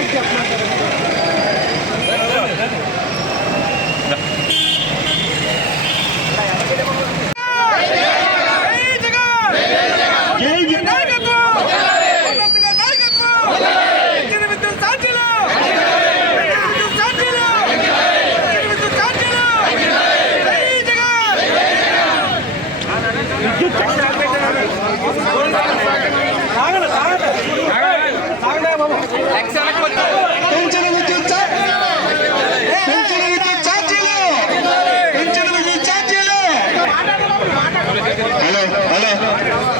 Merci. Hello hello